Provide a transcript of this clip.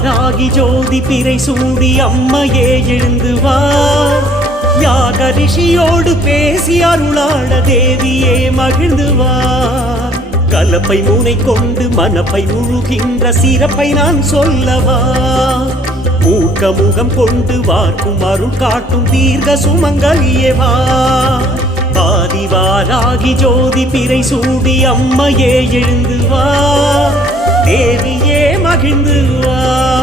ஜோதி பிறை சூடி அம்மையே எழுந்து வா. யாக ரிஷியோடு பேசி அருளாட தேவியே மகிழ்ந்து வா. கலப்பை மூனை கொண்டு மனப்பை முழுகின்ற சிறப்பை நான் சொல்லவா. மூக்க முகம் கொண்டு வார்க்கும் அருள் காட்டும் தீர்க்க சுமங்கலியவா பாதிவாராகி ஜோதி பிறை சூடி அம்மையே எழுந்து வா. தேவியே மகிழ்ந்து வா.